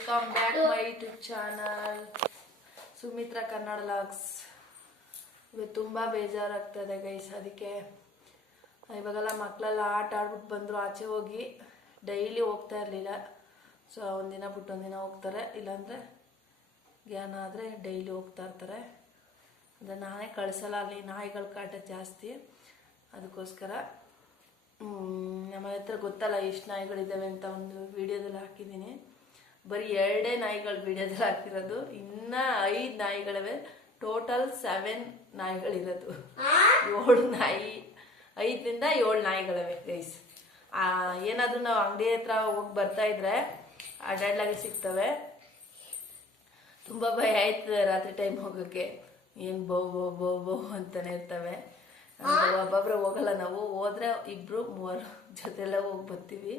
Welcome back my YouTube channel Sumitra Kannada vlogs. ಇವತ್ತು ತುಂಬ ಬೇಜಾರಾಗ್ತದೆ guys. ಅದಕ್ಕೆ ಇವಾಗೆಲ್ಲ ಮಕ್ಕಳೆಲ್ಲ ಆಟ ಆಡ್ಬಿಟ್ಟು ಬಂದರು, ಆಚೆ ಹೋಗಿ ಡೈಲಿ ಹೋಗ್ತಾ ಇರಲಿಲ್ಲ. ಸೊ ಒಂದಿನ ಬಿಟ್ಟು ಒಂದಿನ ಹೋಗ್ತಾರೆ, ಇಲ್ಲಾಂದರೆ ಜ್ಞಾನ ಆದರೆ ಡೈಲಿ ಹೋಗ್ತಾ ಇರ್ತಾರೆ. ಅಂದರೆ ನಾನೇ ಕಳಿಸಲ್ಲ, ಅಲ್ಲಿ ನಾಯಿಗಳ ಕಾಟ ಜಾಸ್ತಿ. ಅದಕ್ಕೋಸ್ಕರ ನಮ್ಮ ಹತ್ರ ಗೊತ್ತಲ್ಲ ಎಷ್ಟು ನಾಯಿಗಳಿದ್ದಾವೆ ಅಂತ ಒಂದು ವಿಡಿಯೋದಲ್ಲಿ ಹಾಕಿದ್ದೀನಿ. ಬರೀ 2 ನಾಯಿಗಳು ವಿಡಿಯೋದಲ್ಲಿ ಹಾಕಿರೋದು, ಇನ್ನೂ 5 ನಾಯಿಗಳಿವೆ. ಟೋಟಲ್ 7 ನಾಯಿಗಳಿರೋದು. 7 ನಾಯಿ, 5ರಿಂದ 7 ನಾಯಿಗಳಿವೆ ಗೈಸ್. ಏನಾದರೂ ನಾವು ಅಂಗಡಿ ಹತ್ರ ಹೋಗಿ ಬರ್ತಾ ಇದ್ರೆ ಅಡ್ಡಾಡ್ಲಾಗೆ ಸಿಗ್ತವೆ. ತುಂಬ ಭಯ ಆಯ್ತದೆ ರಾತ್ರಿ ಟೈಮ್ ಹೋಗೋಕ್ಕೆ. ಏನು ಬೋ ಬೋ ಬೋ ಬೋ ಅಂತಾನೆ ಇರ್ತವೆ. ಒಬ್ಬೊಬ್ಬರು ಹೋಗಲ್ಲ, ನಾವು ಹೋದ್ರೆ 2-3 ಜೊತೆಲ್ಲ ಹೋಗಿ ಬರ್ತೀವಿ.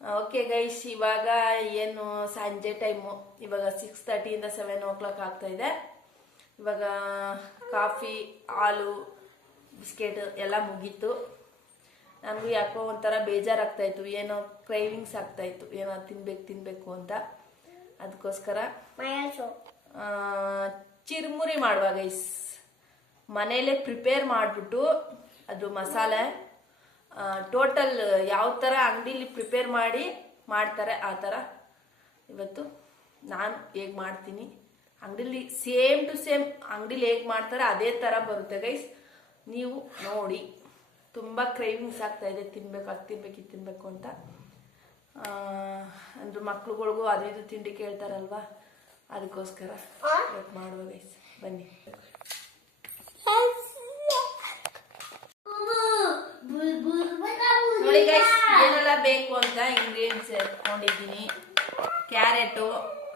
ಓಕೆ ಗೈಸ್, ಇವಾಗ ಏನು ಸಂಜೆ ಟೈಮು, ಇವಾಗ 6:30 7 o'clock ಆಗ್ತಾ ಇದೆ. ಇವಾಗ ಕಾಫಿ, ಹಾಲು, ಬಿಸ್ಕೆಟ್ ಎಲ್ಲ ಮುಗೀತು. ನನಗೂ ಯಾಕೋ ಒಂಥರ ಬೇಜಾರಾಗ್ತಾಯಿತ್ತು, ಏನೋ ಕ್ರೈವಿಂಗ್ಸ್ ಆಗ್ತಾಯಿತ್ತು, ಏನೋ ತಿನ್ಬೇಕು ಅಂತ. ಅದಕ್ಕೋಸ್ಕರ ಚಿರುಮುರಿ ಮಾಡುವ ಗೈಸ್. ಮನೇಲೆ ಪ್ರಿಪೇರ್ ಮಾಡಿಬಿಟ್ಟು ಅದು ಮಸಾಲೆ ಟೋಟಲ್ ಯಾವ ಥರ ಅಂಗಡೀಲಿ ಪ್ರಿಪೇರ್ ಮಾಡ್ತಾರೆ ಆ ಥರ ಇವತ್ತು ನಾನು ಹೇಗೆ ಮಾಡ್ತೀನಿ. ಅಂಗಡೀಲಿ ಸೇಮ್ ಟು ಸೇಮ್ ಅಂಗಡೀಲಿ ಹೇಗೆ ಮಾಡ್ತಾರೆ ಅದೇ ಥರ ಬರುತ್ತೆ ಗೈಸ್. ನೀವು ನೋಡಿ. ತುಂಬ ಕ್ರೈವಿಂಗ್ಸ್ ಆಗ್ತಾಯಿದೆ, ಇದು ತಿನ್ನಬೇಕು ಅಂತ. ಅಂದ್ರೆ ಮಕ್ಳುಗಳಿಗೂ ಅದು ಇದು ತಿಂಡಿ ಕೇಳ್ತಾರಲ್ವಾ, ಅದಕ್ಕೋಸ್ಕರ ಇವತ್ತು ಮಾಡುವ ಗೈಸ್. ಬನ್ನಿ. ನೋಡಿ ಗೈಸ್, ಏನೆಲ್ಲ ಬೇಕು ಅಂತ ಇಂಗ್ರೀಡಿಯೆಂಟ್ಸ್ ಎತ್ಕೊಂಡಿದ್ದೀನಿ. ಕ್ಯಾರೆಟು,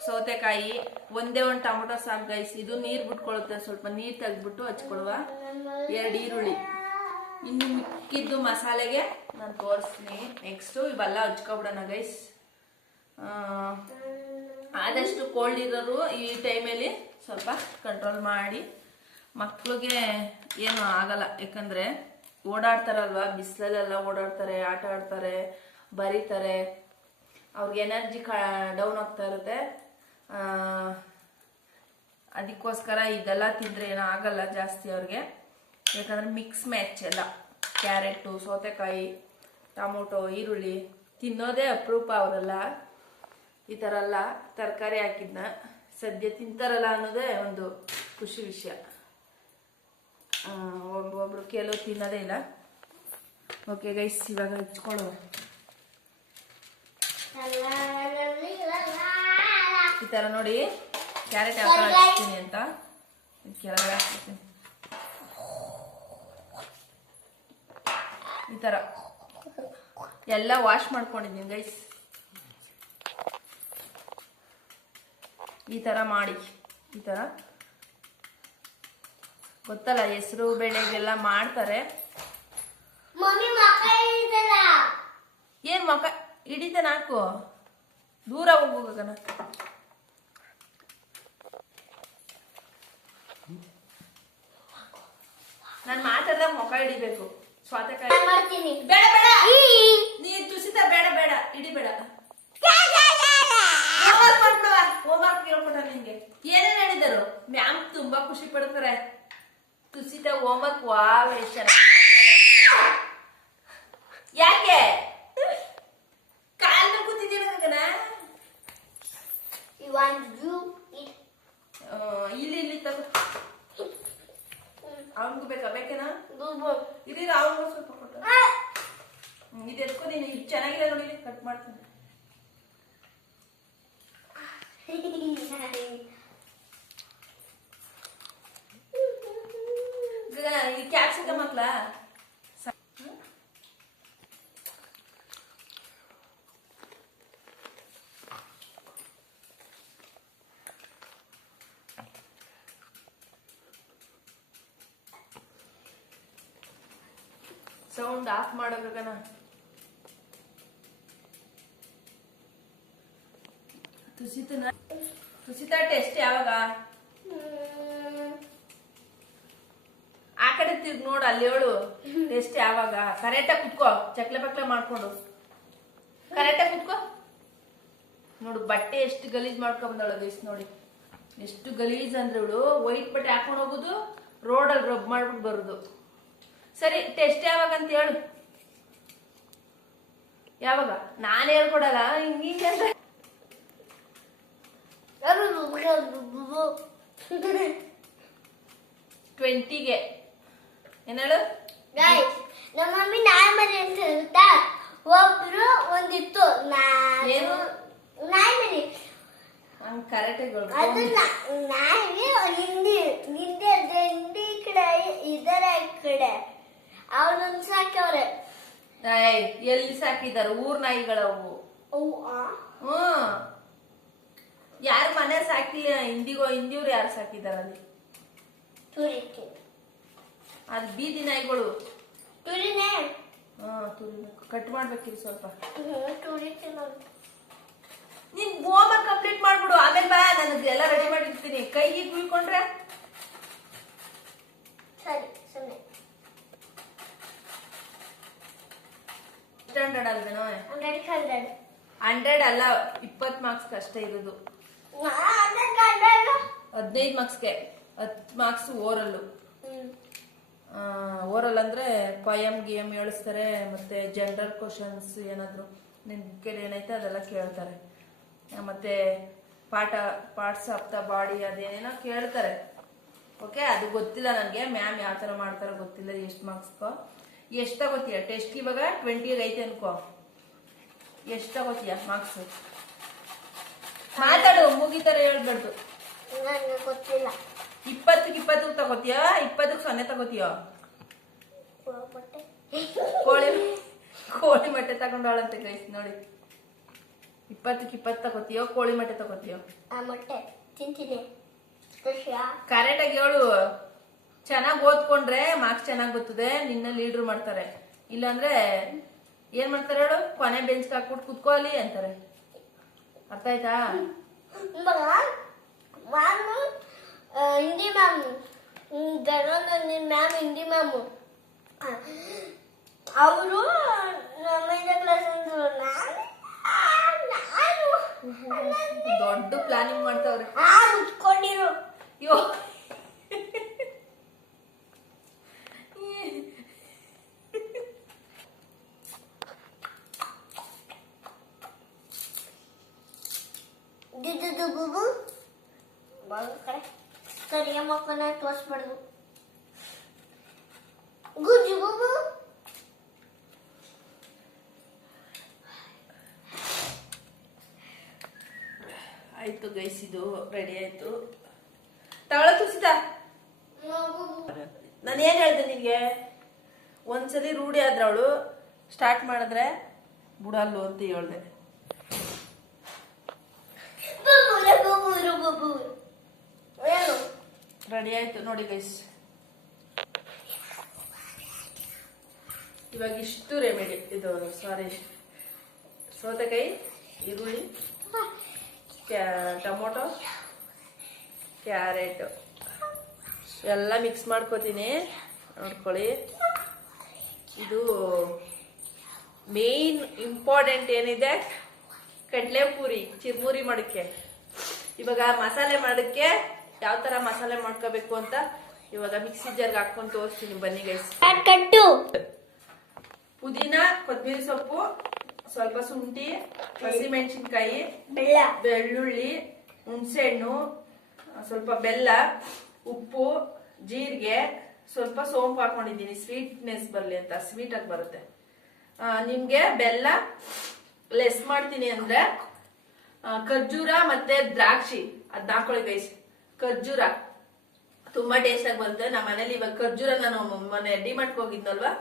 ಸೌತೆಕಾಯಿ, ಒಂದೇ ಒಂದು ಟೊಮೊಟೊ ಸಾಕು ಗೈಸ್. ಇದು ನೀರು ಬಿಟ್ಕೊಳ್ಳುತ್ತೆ, ಸ್ವಲ್ಪ ನೀರು ತೆಗೆದ್ಬಿಟ್ಟು ಹಚ್ಕೊಳುವ. 2 ಈರುಳ್ಳಿ. ಇನ್ನು ಮಿಕ್ಕಿದ್ದು ಮಸಾಲೆಗೆ ನಾನು ತೋರಿಸ್ತೀನಿ. ನೆಕ್ಸ್ಟು ಇವೆಲ್ಲ ಹಚ್ಕೊಬಿಡೋಣ ಗೈಸ್. ಆದಷ್ಟು ಕೋಲ್ಡ್ ಇರೋರು ಈ ಟೈಮಲ್ಲಿ ಸ್ವಲ್ಪ ಕಂಟ್ರೋಲ್ ಮಾಡಿ. ಮಕ್ಳಿಗೆ ಏನು ಆಗಲ್ಲ, ಯಾಕಂದರೆ ಓಡಾಡ್ತಾರಲ್ವ, ಬಿಸಿಲಲ್ಲೆಲ್ಲ ಓಡಾಡ್ತಾರೆ, ಆಟ ಆಡ್ತಾರೆ, ಬರೀತಾರೆ, ಅವ್ರಿಗೆ ಎನರ್ಜಿ ಡೌನ್ ಆಗ್ತಾ ಇರುತ್ತೆ. ಅದಕ್ಕೋಸ್ಕರ ಇದೆಲ್ಲ ತಿಂದರೆ ಏನೂ ಆಗಲ್ಲ ಜಾಸ್ತಿ ಅವ್ರಿಗೆ. ಯಾಕಂದರೆ ಮಿಕ್ಸ್ ಮ್ಯಾಚ್ ಎಲ್ಲ, ಕ್ಯಾರೆಟು, ಸೌತೆಕಾಯಿ, ಟೊಮೊಟೊ, ಈರುಳ್ಳಿ ತಿನ್ನೋದೇ ಅಪರೂಪ. ಅವರೆಲ್ಲ ಈ ಥರ ಎಲ್ಲ ತರಕಾರಿ ಹಾಕಿದ್ನ ಸದ್ಯ ತಿಂತಾರಲ್ಲ ಅನ್ನೋದೇ ಒಂದು ಖುಷಿ ವಿಷಯ. ಒಬ್ಬೊಬ್ರು ಕೆಲವು ತಿನ್ನೋದೇ ಇಲ್ಲ. ಓಕೆ ಗೈಸ್, ಇವಾಗ ಹಚ್ಕೊಳ್ಳುವ. ಈ ಥರ ನೋಡಿ, ಕ್ಯಾರೆಟ್ ಯಾವ ಥರ ಹಚ್ತೀನಿ ಅಂತ ಕೆಳಗಡೆ ಹಾಕ್ತೀನಿ. ಈ ಥರ ಎಲ್ಲ ವಾಶ್ ಮಾಡ್ಕೊಂಡಿದ್ದೀನಿ ಗೈಸ್. ಈ ಥರ ಮಾಡಿ, ಈ ಥರ ಗೊತ್ತಲ್ಲ, ಹೆಸರು ಬೇಳೆಗೆಲ್ಲ ಮಾಡ್ತಾರೆ. ಏನ್ ಮಕ್ಕ ಹಿಡಿತಾನ, ಹಾಕು, ದೂರ ಹೋಗೋಗನ. ನಾನು ಮಾತಾಡ್ದಾಗ ಮುಖ ಹಿಡಿಬೇಕು. ಸೌತೆಕಾಯಿ ಬೇಡ ಬೇಡ, ನೀ ತುಸಿತ ಬೇಡ ಬೇಡ, ಹಿಡಿಬೇಡ. ಹೋಮ್ವರ್ಕ್ ಹೇಳ್ಕೊಟ್ಟ ನಿಂಗೆ. ಏನೇನು ಹೇಳಿದರು ಮ್ಯಾಮ್? ತುಂಬಾ ಖುಷಿ ಪಡ್ತಾರೆ. ತುಸಿತ ಹೋಮ್ವರ್ಕ್ ವಾವೇಶ. ಯಾಕೆ ಕಾಲ್ ಮೇಲೆ ಕೂತಿದ್ದೀರ ಗಗನ? ಇಲ್ಲಿ ತಗೋ. ಅವನಿಗೂ ಬೇಕೇನಾ? ಇದೀರ ಅವನಿಗೂ ಸ್ವಲ್ಪ ಕೊಟ್ಟು. ಇದು ಎತ್ಕೊ ನೀನು. ಇದು ಚೆನ್ನಾಗಿಲ್ಲ ನೋಡಿ, ಕಟ್ ಮಾಡ್ತೀನಿ. ಇದು ಕ್ಯಾಪ್ಸಿಕಮ್ ಮಕ್ಳ ಸೌಂಡ್ ಆಫ್ ಮಾಡೋಗನ. ತುಸಿತ ಟೆಸ್ಟ್ ಯಾವಾಗ? ಆ ಕಡೆ ತಿರ್ಗಿ ನೋಡು, ಅಲ್ಲಿ ಹೇಳು ಟೆಸ್ಟ್ ಯಾವಾಗ. ಕರೆಕ್ಟಾಗಿ ಕುತ್ಕೋ, ಚಕ್ಲೆ ಪಕ್ಲೆ ಮಾಡ್ಕೊಂಡು ಕರೆಕ್ಟಾಗಿ ಕುತ್ಕೋ. ನೋಡು ಬಟ್ಟೆ ಎಷ್ಟು ಗಲೀಜ್ ಮಾಡ್ಕೊಂಬಂದವಳ ಗೈಸ್ ನೋಡಿ. ಎಷ್ಟು ಗಲೀಜ್ ಅಂದ್ರೆ ಇವಳು ವೈಟ್ ಬಟ್ಟೆ ಹಾಕೊಂಡು ಹೋಗುದು, ರೋಡಲ್ಲಿ ರಬ್ ಮಾಡ್ಬಿಟ್ಟು ಬರುದು. ಸರಿ ಟೆಸ್ಟ್ ಯಾವಾಗ ಅಂತ ಹೇಳು. ಯಾವಾಗ? ನಾನು ಹೇಳ್ಕೊಡಲ್ಲ ಹಿಂಗೆ ಅಂತ. 20ಗೆ ಏನ್ ಹೇಳು. ನಮ್ಮ ಮಮ್ಮಿ ನಾಯಿ ಮರಿ ಅಂತ ಹೇಳ್ತಾ ಒಬ್ರು ಒಂದಿತ್ತು ಏನು ನಾಯಿ ಮರಿ ಕರೆಕ್ಟ್ ಅದು ನಾಯಿ ಹಿಂದಿ ಕಡೆ ಇದರ ಕಡೆ ಅವನೊಂದು ಸಾಕವ್ರೆ. ಎಲ್ಲಿ ಸಾಕಿದಾರ? ಊರ್ ನಾಯಿಗಳವು. ಹ್ಮ್ ಯಾರು ಮನೆ ಸಾಕಿಲ್ಲ. ಹಿಂದಿಯವ್ರು ಯಾರು ಸಾಕಿದಾರ ಅಲ್ಲಿ? ಅದು ಬೀದಿ ನಾಯಿಗಳು. ತುರಿನೇ ಕಟ್ ಮಾಡ್ಬೇಕಿರಿ ಸ್ವಲ್ಪ. ನೀನ್ ಹೋಮ್ವರ್ಕ್ ಕಂಪ್ಲೀಟ್ ಮಾಡ್ಬಿಡು, ಆಮೇಲೆ ಬಾ, ನನಗೆ ಎಲ್ಲ ರೆಡಿ ಮಾಡಿರ್ತೀನಿ. ಕೈಗೆ ಕುಯ್ಕೊಂಡ್ರೆ ಸರಿ ಸರಿ. 100 ಅಲ್ವೇನೋ? 100 ಅಲ್ಲ, 20 ಮಾರ್ಕ್ಸ್ ಅಷ್ಟೇ ಇರೋದು. 15 ಮಾರ್ಕ್ಸ್ಗೆ 10 ಮಾರ್ಕ್ಸ್ ಓರಲ್ಲು. ಓರಲ್ ಅಂದ್ರೆ ಪಯಮ್ ಗೇಮ್ ಹೇಳಿಸ್ತಾರೆ, ಮತ್ತೆ ಜನರಲ್ ಕ್ವಶನ್ಸ್ ಏನಾದ್ರು ನಿನ್ ಕೇಳಿ ಏನೈತೆ ಅದೆಲ್ಲ ಕೇಳ್ತಾರೆ. ಮತ್ತೆ ಪಾರ್ಟ್ಸ್ ಆಫ್ ದ ಬಾಡಿ ಅದೇನೇನೋ ಕೇಳ್ತಾರೆ. ಓಕೆ, ಅದು ಗೊತ್ತಿಲ್ಲ ನನಗೆ. ಮ್ಯಾಮ್ ಯಾವ ತರ ಮಾಡ್ತಾರೋ ಗೊತ್ತಿಲ್ಲ. ಎಷ್ಟು ಮಾರ್ಕ್ಸ್ಕೋ ಎಷ್ಟು ತಗೋತೀಯ ಟೆಸ್ಟ್? ಇವಾಗ 20 ಐತೆ ಅನ್ಕೋ, ಎಷ್ಟು ತಗೋತೀಯ ಮಾರ್ಕ್ಸ್? ಮಾತಾಡು, ಮುಗಿತಾರೆ ಹೇಳ್ಬಾರ್ದು. ಗೊತ್ತಿಲ್ಲ. 20ಕ್ಕೆ 20 ತಗೋತೀಯ? 20ಕ್ಕೆ 0 ತಗೋತೀಯ? ಕೋಳಿ ಮೊಟ್ಟೆ ತಗೊಂಡವಳಂತೆ ಗೈಸ್ ನೋಡಿ. 20ಕ್ಕೆ 20 ತಗೋತೀಯೋ ಕೋಳಿ ಮೊಟ್ಟೆ ತಗೋತೀಯೋ? ಮೊಟ್ಟೆ ತಿಂತೀನಿ. ಕರೆಕ್ಟ್ ಆಗಿ ಹೇಳು. ಚೆನ್ನಾಗಿ ಓದ್ಕೊಂಡ್ರೆ ಮಾರ್ಕ್ಸ್ ಚೆನ್ನಾಗಿ ಬರ್ತದೆ, ನಿನ್ನ ಲೀಡರ್ ಮಾಡ್ತಾರೆ. ಇಲ್ಲಾಂದ್ರೆ ಏನ್ ಮಾಡ್ತಾರೆ ಹೇಳು? ಕೊನೆ ಬೆಂಚ್ ಹಾಕ್ಬಿಟ್ಟು ಕುತ್ಕೋಲಿ ಅಂತಾರೆ. ಅರ್ಥ ಆಯ್ತಾ? Hindi ma'am ma'am Hindi ma'am ಅವರು ನಮ್ಮ ಕ್ಲಾಸ್ ಅಂದ್ರು. ದೊಡ್ಡ ಪ್ಲಾನಿಂಗ್ ಮಾಡ್ತಾವ್ರೆ. ಉತ್ಕೊಂಡಿರು ಅಯ್ಯೋ ಬುಬು ಕಡೆ ಸರಿಯ ಮಕ್ಕಳನ್ನ ತೋರಿಸ್ಬಾರ್ದು. ಗುಜ್ಜು ಬುಬು ಆಯ್ತು ಗೈಸ್, ಇದು ರೆಡಿ ಆಯ್ತು. ತಗೊಳ ತುಸಿತ. ನಾನು ಏನ್ ಹೇಳ್ದೆ ನಿನ್ಗೆ? ಒಂದ್ಸಲಿ ರೂಢಿ ಆದ್ರೆ ಅವಳು ಸ್ಟಾರ್ಟ್ ಮಾಡಿದ್ರೆ ಬಿಡಲ್ಲು ಅಂತ ಹೇಳ್ದೆ. ರೆಡಿ ಆಯ್ತು ನೋಡಿ ಗೈಸ್. ಇವಾಗ ಇಷ್ಟು ರೆಮಿಡಿ ಇದು ಸೌತೆಕಾಯಿ, ಈರುಳ್ಳಿ, ಟೊಮೊಟೊ, ಕ್ಯಾರೆಟ್ ಎಲ್ಲ ಮಿಕ್ಸ್ ಮಾಡ್ಕೋತೀನಿ. ನೋಡ್ಕೊಳ್ಳಿ, ಇದು ಮೇನ್ ಇಂಪಾರ್ಟೆಂಟ್ ಏನಿದೆ, ಕಡಲೆಪುರಿ ಚಿರ್ಮುರಿ ಮಾಡೋಕ್ಕೆ. ಇವಾಗ ಮಸಾಲೆ ಮಾಡೋಕ್ಕೆ ಯಾವ ತರ ಮಸಾಲೆ ಮಾಡ್ಕೋಬೇಕು ಅಂತ ಇವಾಗ ಮಿಕ್ಸಿ ಜಾರ್ಗೆ ಹಾಕೊಂಡು ತೋರಿಸ್ತೀನಿ, ಬನ್ನಿ ಗೈಸ್. ಪುದೀನ, ಕೊತ್ತಂಬರಿ ಸೊಪ್ಪು, ಸ್ವಲ್ಪ ಶುಂಠಿ, ಹಸಿಮೆಣಸಿನ್ಕಾಯಿ, ಬೆಳ್ಳುಳ್ಳಿ, ಹುಣಸೆಹಣ್ಣು, ಸ್ವಲ್ಪ ಬೆಲ್ಲ, ಉಪ್ಪು, ಜೀರಿಗೆ, ಸ್ವಲ್ಪ ಸೋಂಪು ಹಾಕೊಂಡಿದ್ದೀನಿ ಸ್ವೀಟ್ನೆಸ್ ಬರ್ಲಿ ಅಂತ, ಸ್ವೀಟ್ ಆಗಿ ಬರುತ್ತೆ. ನಿಮ್ಗೆ ಬೆಲ್ಲ ಲೆಸ್ ಮಾಡ್ತೀನಿ ಅಂದ್ರೆ ಖರ್ಜೂರ ಮತ್ತೆ ದ್ರಾಕ್ಷಿ ಅದ್ ಹಾಕೊಳ್ಳಿ ಗೈಸ್. ಖರ್ಜೂರ ತುಂಬಾ ಟೇಸ್ಟ್ ಆಗಿ ಬರುತ್ತೆ. ನಮ್ಮ ಮನೇಲಿ ಇವಾಗ ಖರ್ಜೂರ ನಾನು ಮೊನ್ನೆ ಡಿಮಾರ್ಟ್ಗೆ ಹೋಗಿದ್ನಲ್ವಾ,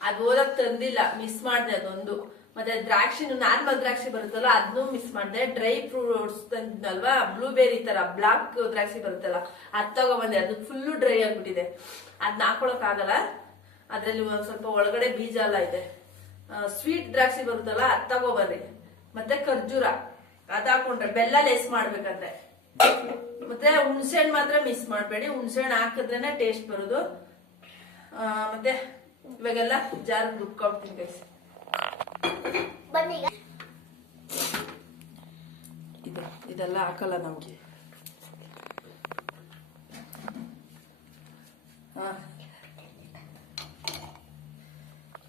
ಅದು ಓದಕ್ ತಂದಿಲ್ಲ, ಮಿಸ್ ಮಾಡಿದೆ ಅದೊಂದು. ಮತ್ತೆ ದ್ರಾಕ್ಷಿನು ನಾರ್ಮಲ್ ದ್ರಾಕ್ಷಿ ಬರುತ್ತಲ್ಲ ಅದನ್ನು ಮಿಸ್ ಮಾಡಿದೆ. ಡ್ರೈ ಫ್ರೂಟ್ಸ್ ತಂದಿದ್ನಲ್ವಾ, ಬ್ಲೂಬೆರಿ ತರ ಬ್ಲಾಕ್ ದ್ರಾಕ್ಷಿ ಬರುತ್ತಲ್ಲ ಅದ್ ತಗೊಬಂದೆ. ಅದು ಫುಲ್ಲು ಡ್ರೈ ಆಗ್ಬಿಟ್ಟಿದೆ, ಅದ್ನ ಹಾಕೊಳಕ್ ಆಗಲ್ಲ. ಅದ್ರಲ್ಲಿ ಒಂದ್ ಸ್ವಲ್ಪ ಒಳಗಡೆ ಬೀಜ ಎಲ್ಲ ಇದೆ. ಸ್ವೀಟ್ ದ್ರಾಕ್ಷಿ ಬರುತ್ತಲ್ಲ ಅದ್ ತಗೊಬರ್ರಿ. ಮತ್ತೆ ಖರ್ಜೂರ ಅದ್ ಹಾಕೊಂಡ್ರೆ ಬೆಲ್ಲ ಲೆಸ್ ಮಾಡ್ಬೇಕಂದ್ರೆ. ಮತ್ತೆ ಹುಣಸೆಹಣ್ಣು ಮಾತ್ರ ಮಿಸ್ ಮಾಡ್ಬೇಡಿ, ಹುಣಸೆಹಣ್ಣು ಹಾಕಿದ್ರೇನೆ ಟೇಸ್ಟ್ ಬರೋದು. ಮತ್ತೆ ಇವಾಗೆಲ್ಲ ಜಾರ್ ರುಬ್ಕೊಳ್ತೀನಿ ಗೈಸ್. ಬನ್ನಿ ಇದೆಲ್ಲ ಹಾಕಲ್ಲ ನಮಗೆ.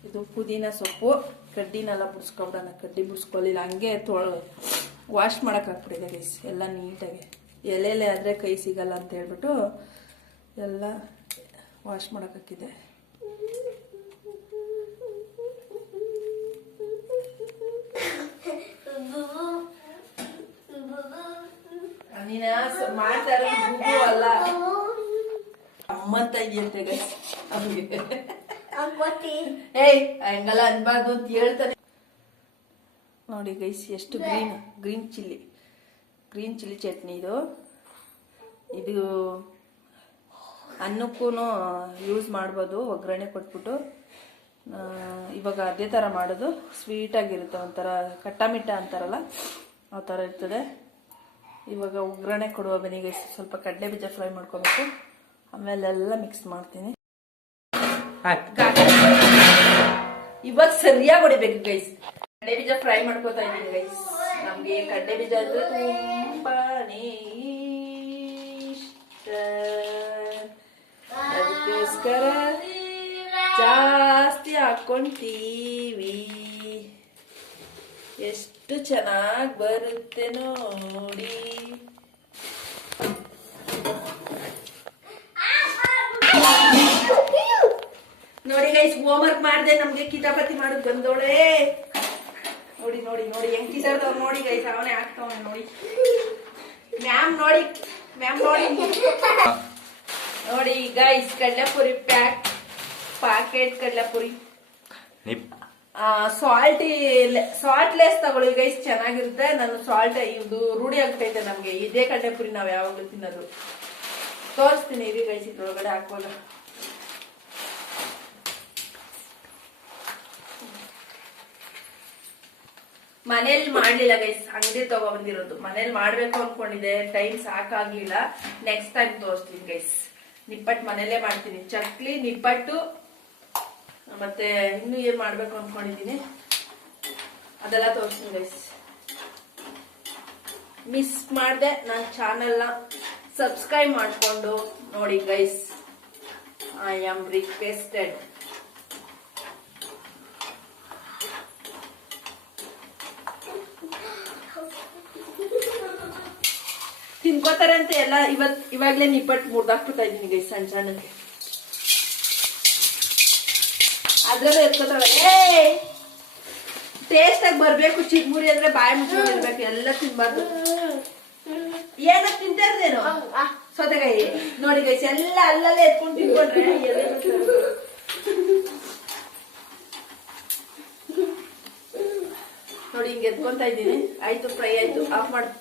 ಇದು ಪುದೀನ ಸೊಪ್ಪು. ಕಡ್ಡಿನೆಲ್ಲ ಬಿಡಿಸ್ಕೊಬಿಡೋಣ. ಕಡ್ಡಿ ಬಿಡಿಸ್ಕೊಳ್ಳಿಲ್ಲ, ಹಂಗೆ ವಾಶ್ ಮಾಡಕ್ಕೆ ಹಾಕ್ಬಿಟ್ಟಿದೆ ಗೈಸ್ ಎಲ್ಲ ನೀಟಾಗಿ. ಎಲೆಲೆ ಆದರೆ ಕೈ ಸಿಗಲ್ಲ ಅಂತ ಹೇಳ್ಬಿಟ್ಟು ಎಲ್ಲ ವಾಶ್ ಮಾಡಕ್ಕೆ ಹಾಕಿದೆ. ನೀನ ಮಾಡ್ತಾರೆ ಅಲ್ಲ ಅಮ್ಮಂತ ಇದೆಯಂತೆ ಗೈಸ್ ಅವ್ನಿಗೆ. ಏಯ್ ಹಂಗಲ್ಲ ಅನ್ಬಾರ್ದು ಅಂತ ಹೇಳ್ತಾನೆ. ನೋಡಿ ಗೈಸ್ ಎಷ್ಟು ಗ್ರೀನ್ ಚಿಲ್ಲಿ ಚಟ್ನಿ ಇದು. ಇದು ಅನ್ನಕ್ಕೂ ಯೂಸ್ ಮಾಡ್ಬೋದು, ಒಗ್ಗರಣೆ ಕೊಟ್ಬಿಟ್ಟು. ಇವಾಗ ಅದೇ ಥರ ಮಾಡೋದು, ಸ್ವೀಟಾಗಿರುತ್ತೆ, ಒಂಥರ ಖಟ್ಟ ಅಂತಾರಲ್ಲ ಆ ಥರ ಇರ್ತದೆ. ಇವಾಗ ಒಗ್ಗರಣೆ ಕೊಡುವ ಬನ್ನಿಗೆ ಸ್ವಲ್ಪ ಕಡಲೆ ಬೀಜ ಫ್ರೈ ಮಾಡ್ಕೋಬೇಕು, ಆಮೇಲೆ ಎಲ್ಲ ಮಿಕ್ಸ್ ಮಾಡ್ತೀನಿ. ಇವಾಗ ಸರಿಯಾಗಿ ಹೊಡಿಬೇಕು ಗೈಸ್. ಕಡಲೆ ಬೀಜ ಫ್ರೈ ಮಾಡ್ಕೋತಾ ಇದ್ದೀನಿ ಗೈಸ್. ನಮ್ಗೆ ಕಡಲೆ ಬೀಜ ಅಂದ್ರೆ ತುಂಬಾನೇ ಇಷ್ಟ, ಅದಕ್ಕೋಸ್ಕರ ಜಾಸ್ತಿ ಹಾಕೊಂತೀವಿ. ಎಷ್ಟು ಚೆನ್ನಾಗಿ ಬರುತ್ತೆ ನೋಡಿ. ನೋಡಿ ಗೈಸ್, ಹೋಮ್ವರ್ಕ್ ಮಾಡಿದೆ, ನಮ್ಗೆ ಕಿತಾಪತಿ ಮಾಡೋದು ಬಂದೋಳೆ. ನೋಡಿ ನೋಡಿ ನೋಡಿ ಹೆಂಗ್ ಕಿತಾಡ್ದವ್ ನೋಡಿ ಗೈಸ್. ಅವನೇ ಆಗ್ತಾವನೆ ನೋಡಿ. ಮ್ಯಾಮ್ ನೋಡಿ ನೋಡಿ ಗೈಸ್, ಕಡಲೆಪುರಿ ಪ್ಯಾಕೆಟ್ ಕಡಲೆಪುರಿ. ಸಾಲ್ಟ್ ಲೆಸ್ ತಗೊಳ್ಳಿ ಗೈಸ್, ಚೆನ್ನಾಗಿರುತ್ತೆ. ನಾನು ಸಾಲ್ಟ್ ಇದು ರೂಢಿ ಆಗ್ತೈತೆ ನಮ್ಗೆ. ಇದೇ ಕಡಲೆಪುರಿ ನಾವ್ ಯಾವಾಗ್ಲೂ ತಿನ್ನೋದು. ತೋರಿಸ್ತೀನಿ ಇರಿ ಗೈಸ್, ಇದ್ರೊಳಗಡೆ ಹಾಕುವಾಗ. ಮನೇಲಿ ಮಾಡ್ಲಿಲ್ಲ ಗೈಸ್, ಅಂಗಡಿ ತಗೊಬಂದಿರೋದು. ಮನೇಲಿ ಮಾಡ್ಬೇಕು ಅನ್ಕೊಂಡಿದೆ, ಟೈಮ್ ಸಾಕಾಗ್ಲಿಲ್ಲ. ನೆಕ್ಸ್ಟ್ ಟೈಮ್ ತೋರಿಸ್ತೀನಿ ಗೈಸ್. ನಿಪ್ಪಟ್ಟು ಮನೇಲೆ ಮಾಡ್ತೀನಿ, ಚಕ್ಲಿ, ನಿಪ್ಪಟ್ಟು, ಮತ್ತೆ ಇನ್ನು ಏನ್ ಮಾಡ್ಬೇಕು ಅನ್ಕೊಂಡಿದೀನಿ ಅದೆಲ್ಲ ತೋರಿಸ್ತೀನಿ ಗೈಸ್. ಮಿಸ್ ಮಾಡ್ದೆ ನನ್ನ ಚಾನೆಲ್ನ ಸಬ್ಸ್ಕ್ರೈಬ್ ಮಾಡ್ಕೊಂಡು ನೋಡಿ ಗೈಸ್. I am requested. ತಿನ್ಕೋತಾರೆ ಅಂತ ಎಲ್ಲ ಇವಾಗ್ಲೇ ನಿಪ್ಪಟ್ಟು ಮುರ್ದಾಕ್ಬಿಡ್ತಾ ಇದೀನಿ ಗೈಸ್, ಸಣ್ಣ ಸಣ್ಣಕ್ಕೆ. ಅದ್ರಲ್ಲೂ ಎತ್ಕೋತಾವೆ. ಟೇಸ್ಟ್ ಆಗಿ ಬರ್ಬೇಕು. ಚಿಗ್ಮುರಿ ಅಂದ್ರೆ ಬಾಯಿ ಮುಚ್ಚಿರ್ಬೇಕು, ಎಲ್ಲ ತಿನ್ಬಾರ್ದು. ಏನಕ್ ತಿಂತಾ ಇರ್ದೇನು ಸೌತೆಕಾಯಿ ನೋಡಿ ಗೈಸ್, ಎಲ್ಲ ಅಲ್ಲಲ್ಲೇ ಎತ್ಕೊಂಡು ತಿನ್ಕೊಂಡ್ರೆ ನೋಡಿ ಹಿಂಗೆ ಎತ್ಕೊಂತ ಇದ್ದೀನಿ. ಆಯ್ತು, ಫ್ರೈ ಆಯ್ತು, ಆಫ್ ಮಾಡು.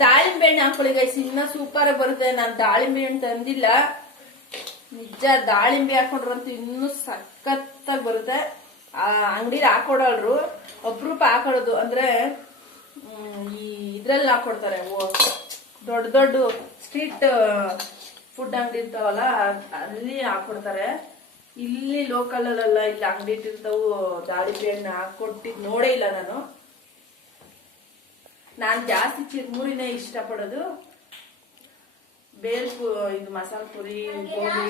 ದಾಳಿಂಬೆ ಹಣ್ಣು ಹಾಕೊಳ್ಳಿ ಗೈಸ್, ಇನ್ನ ಸೂಪರ್ ಬರುತ್ತೆ. ನಾನು ದಾಳಿಂಬೆ ಹಣ್ಣು ತಂದಿಲ್ಲ, ನಿಜ ದಾಳಿಂಬೆ ಹಾಕೊಂಡ್ರಂತೂ ಇನ್ನೂ ಸಖತ್ತಾಗಿ ಬರುತ್ತೆ. ಅಂಗಡಿಲಿ ಹಾಕೊಡೋಳ್ರು, ಅಪರೂಪ ಹಾಕೊಳ್ಳೋದು. ಅಂದ್ರೆ ಈ ಇದ್ರಲ್ಲಿ ಹಾಕೊಡ್ತಾರೆ, ದೊಡ್ಡ ದೊಡ್ಡ ಸ್ಟ್ರೀಟ್ ಫುಡ್ ಅಂಗಡಿ ಇರ್ತಾವಲ್ಲ, ಅಲ್ಲಿ ಹಾಕೊಡ್ತಾರೆ. ಇಲ್ಲಿ ಲೋಕಲ್ ಅಲ್ಲ, ಇಲ್ಲಿ ಅಂಗಡಿ ಇಟ್ಟಿರ್ತಾವು. ದಾಳಿಂಬೆ ಹಣ್ಣು ಹಾಕೊಟ್ಟಿದ್ ನೋಡೇ ಇಲ್ಲ ನಾನು ಜಾಸ್ತಿ ಚಿರ್ಮುರಿನೇ ಇಷ್ಟಪಡೋದು. ಇದು ಮಸಾಲ ಪುರಿ, ಗೋಬಿ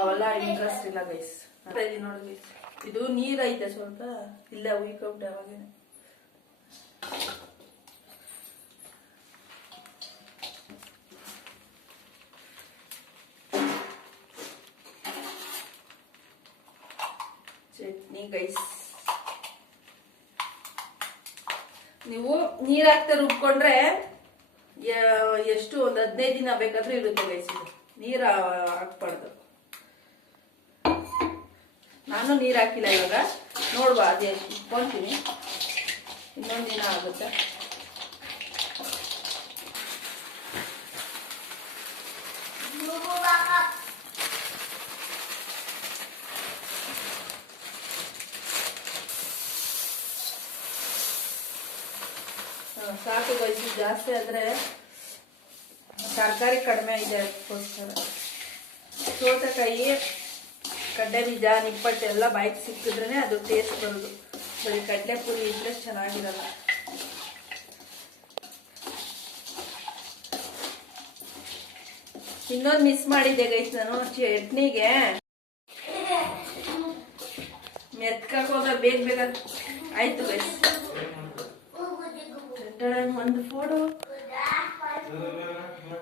ಅವೆಲ್ಲ ಇಂಟ್ರೆಸ್ಟ್ ಇಲ್ಲ ಗೈಸ್. ನೋಡಿ ಗೈಸ್, ಇದು ನೀರ್ ಐತೆ ಸ್ವಲ್ಪ, ಇಲ್ಲ ಉಯ್ಕೊಬಿಟ್ಟೆ ಅವಾಗೇನೆ. ಚಟ್ನಿ ಗೈಸ್, ನೀವು ನೀರ್ ಹಾಕ್ತಾ ರುಬ್ಕೊಂಡ್ರೆ ಎಷ್ಟು ಒಂದ್ 15 ದಿನ ಬೇಕಾದ್ರೂ ಇರುತ್ತೆ ಗೈಸ್. ಇದು ನೀರ್ ಹಾಕ್ಬಾರ್ದು. ನಾನು ನೀರ್ ಹಾಕಿಲ್ಲ ಇವಾಗ, ನೋಡುವ ಅದೇ ಇಟ್ಕೊಂತೀನಿ, ಇನ್ನೊಂದ್ ದಿನ ಆಗುತ್ತೆ. ಸಾಕು ಬಯಸಿ ಜಾಸ್ತಿ ಆದರೆ ತರಕಾರಿ ಕಡಿಮೆ ಇದೆ ಅದಕ್ಕೋಸ್ಕರ. ಸೌತೆಕಾಯಿ ಕಡ್ಲೆ ಬೀಜ ನಿಪ್ಪಟ್ಟು ಎಲ್ಲ ಬಾಯಿಗೆ ಸಿಕ್ಕಿದ್ರೇ ಅದು ಟೇಸ್ಟ್ ಬರೋದು. ಬರೀ ಕಡಲೆ ಪುರಿ ಇದ್ರೆ ಚೆನ್ನಾಗಿರಲ್ಲ. ಇನ್ನೊಂದು ಮಿಸ್ ಮಾಡಿದ್ದೆ ಗೈಸ್, ನಾನು ಚಟ್ನಿಗೆ ಮೆತ್ಕಕ್ಕೆ ಹೋಗ ಬೇಗ ಬೇಗ ಆಯ್ತು ಗೈಸ್. ಒಂದು ಫೋಟೋ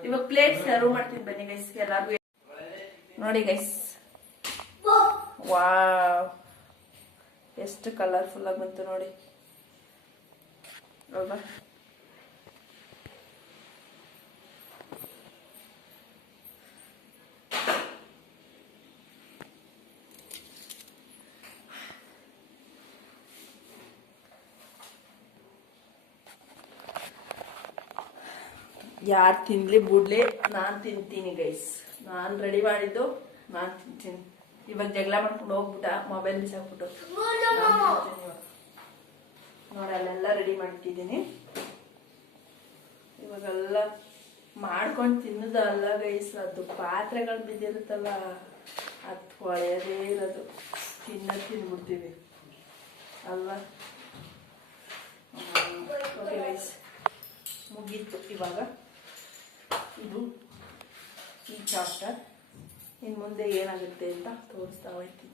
ಇವಾಗ ಪ್ಲೇಟ್ ಸರ್ವ್ ಮಾಡ್ತೀನಿ ಬನ್ನಿ ಗೈಸ್ ಎಲ್ಲಾರ್ಗು. ನೋಡಿ ಗೈಸ್, ವಾವ್ ಎಷ್ಟು ಕಲರ್ಫುಲ್ ಆಗಿ ಬಂತು ನೋಡಿ ಅಲ್ವಾ. ಯಾರು ತಿನ್ಲಿ ಬಿಡ್ಲಿ ನಾನು ತಿಂತೀನಿ ಗೈಸ್. ನಾನು ರೆಡಿ ಮಾಡಿದ್ದು ನಾನು ತಿಂತೀನಿ. ಇವಾಗ ಜಗಳ ಮಾಡ್ಕೊಂಡು ಹೋಗ್ಬಿಟ್ಟ, ಮೊಬೈಲ್ ಬಿಸಾಕ್ಬಿಟ್ಟು. ನೋಡಿ ಅಲ್ಲೆಲ್ಲ ರೆಡಿ ಮಾಡ್ತಿದ್ದೀನಿ. ಇವಾಗೆಲ್ಲ ಮಾಡ್ಕೊಂಡು ತಿನ್ನೋದಲ್ಲ ಗೈಸ್, ಅದು ಪಾತ್ರೆಗಳು ಬಿದ್ದಿರುತ್ತಲ್ಲ ಅದು ಹೊಳೆಯದೇ ಇರೋದು. ತಿನ್ಬಿಡ್ತೀವಿ ಅಲ್ವಾ. ಓಕೆ ಗೈಸ್, ಮುಗೀತು ಇವಾಗ ಇದು ಈ ಚಾಪ್ಟರ್. ಇನ್ನು ಮುಂದೆ ಏನಾಗುತ್ತೆ ಅಂತ ತೋರಿಸ್ತಾ ಹೋಗ್ತೀನಿ.